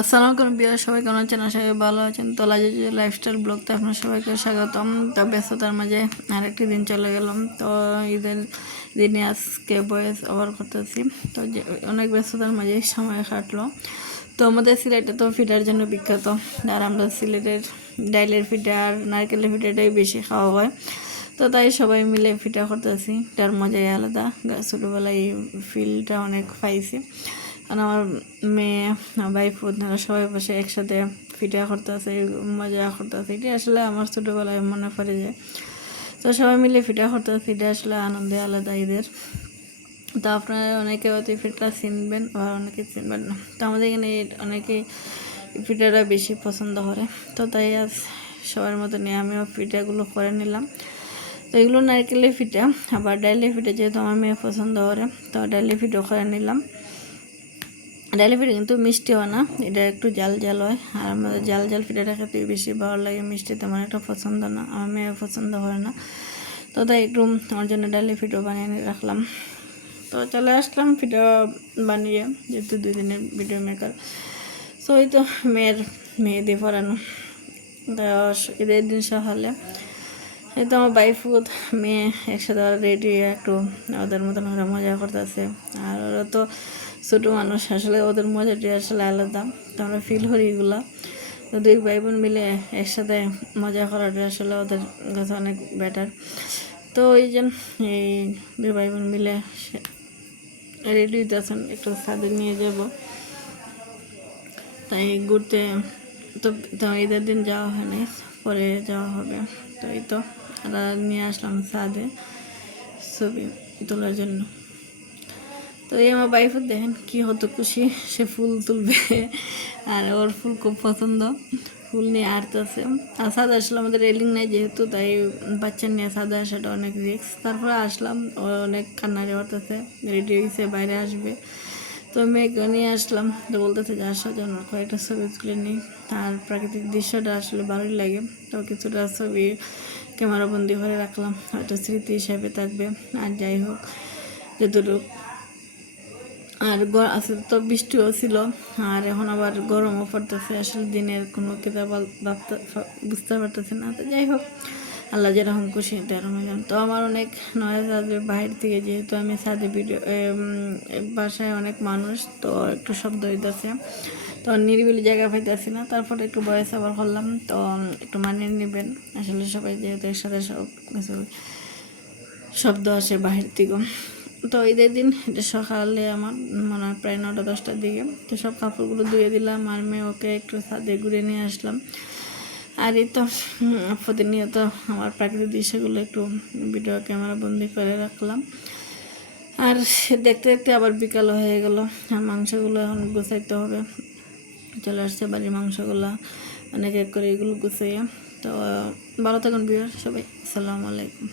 আসসালামু আলাইকুম বিয়ার, সবাই কেমন আছেন? আশা করি ভালো আছেন। তো লাইজে লাইফস্টাইল ব্লগতে আপনার সবাইকে স্বাগতম। তো ব্যস্ততার মাঝে আরেকটি দিন চলে গেলাম। তো ঈদের দিনে আজকে ভয়েস ওভার করতেছি। তো অনেক ব্যস্ততার মাঝে সময় কাটলো। তো আমাদের সিলেটে তো পিঠার জন্য বিখ্যাত, আর আমরা সিলেটের ডাইলের পিঠা আর নারকেলের পিঠাটাই বেশি খাওয়া হয়। তো তাই সবাই মিলে পিঠা করতেছি, তার মজাই আলাদা। ছোটোবেলায় এই ফিলটা অনেক পাইছি, কারণ আমার মেয়ে ভাই আপনারা সবাই বসে একসাথে পিঠা করতেছে, মজা করতেছে। এটা আসলে আমার ছোটোবেলায় মনে পড়ে যায়। তো সবাই মিলে পিঠা করতেছে, এটা আসলে আনন্দে আলাদা ঈদের। তো আপনারা অনেকে হয়তো পিঠা চিনবেন আর অনেকে চিনবেন না। তো আমাদের এখানে অনেকেই পিঠাটা বেশি পছন্দ করে। তো তাই আজ সবার মতো নিয়ে আমিও পিঠাগুলো করে নিলাম। তো এগুলো নারকেলের পিঠা, আবার ডাইলের পিঠা যেহেতু আমার মেয়ে পছন্দ করে, তো ডাইলের পিঠাও করে নিলাম। ডাইলের পিঠা কিন্তু মিষ্টি হয় না, এটা একটু জাল জাল হয়। আর আমাদের জাল জাল পিঠাটা খেতে বেশি ভালো লাগে, মিষ্টি তেমন একটা পছন্দ না, আমার মেয়ে পছন্দ করে না। তো তাই একটু আমার জন্য ডাইলের পিঠাও বানিয়ে রাখলাম। তো চলে আসলাম পিঠা বানিয়ে, যেহেতু 2 দিনের ভিডিও মেকার। সো এই তো মেয়ে দিয়ে পড়ানো। তো ঈদের দিন সকালে এই তো আমার ফুড মেয়ে একসাথে রেডি, একটু ওদের মতন ওরা মজা করতেছে। আর ওরা তো ছোটো মানুষ, আসলে ওদের মজাটি আসলে আলাদা। তো আমরা ফিল করি এগুলা। তো 2 ভাই বোন মিলে একসাথে মজা করাটা আসলে ওদের কাছে অনেক বেটার। তো এই এই 2 ভাই বোন মিলে রেডি হইতেছেন, একটু ছাদে নিয়ে যাব তাই ঘুরতে। তো ঈদের দিন যাওয়া হয়নি, পরে যাওয়া হবে। তো এই তো নিয়ে আসলাম ছাদে ছবি তোলার জন্য। তো এই আমার বাইফ দেখেন কি হতো খুশি, সে ফুল তুলবে। আর ওর ফুল খুব পছন্দ, ফুল নিয়ে আটতেছে। আর ছাদে আসলে আমাদের রেলিং নাই যেহেতু, তাই বাচ্চা নিয়ে ছাদে আসাটা অনেক রিস্ক। তারপরে আসলাম, ও অনেক কান্নারি করতেছে, রেডি হয়েছে বাইরে আসবে। তো মেয়েকে নিয়ে আসলাম, তো বলতেছে যে আসার জন্য কয়েকটা ছবি তুলে নিই। আর প্রাকৃতিক দৃশ্যটা আসলে ভালোই লাগে। তো কিছুটা ছবি ক্যামেরা বন্দি করে রাখলাম, হয়তো স্মৃতি হিসাবে থাকবে। আর যাই হোক, যতটুকু। আর আজকে তো বৃষ্টিও ছিল, আর এখন আবার গরমও পড়তেছে। আসলে দিনের কোনো কিতাব বুঝতে পারতেছে না। তো যাই হোক, আল্লাহ যেরকম খুশি তেরকম। তো আমার অনেক নয়েজ আসবে বাইরে থেকে, যেহেতু আমি ছাদে বাসায় অনেক মানুষ, তো একটু শব্দ হইতেছে। তো নিরিবিলি জায়গা পাইতেছি না, তারপরে একটু বয়স আবার করলাম। তো একটু মানিয়ে নেবেন, আসলে সবাই যেহেতু একসাথে সব কিছু শব্দ আসে বাহির থেকে। তো ঈদের দিন এটা সকালে আমার মনে হয় প্রায় 9টা-10টার দিকে। তো সব কাপড়গুলো ধুয়ে দিলাম, আর মেয়ে ওকে একটু ছাদে ঘুরে নিয়ে আসলাম। আর এই তো প্রতিনিয়ত আমার প্রাকৃতিক দৃশ্যগুলো একটু ভিডিও ক্যামেরা বন্দি করে রাখলাম। আর দেখতে দেখতে আবার বিকাল হয়ে গেল, আর মাংসগুলো এখন গুছাইতে হবে। চলে আসছে বাড়ির মাংসগুলো, অনেক এক করে এগুলো গুছাইয়া। তো ভালো থাকুন বিয়ার সবাই, আসসালামু আলাইকুম।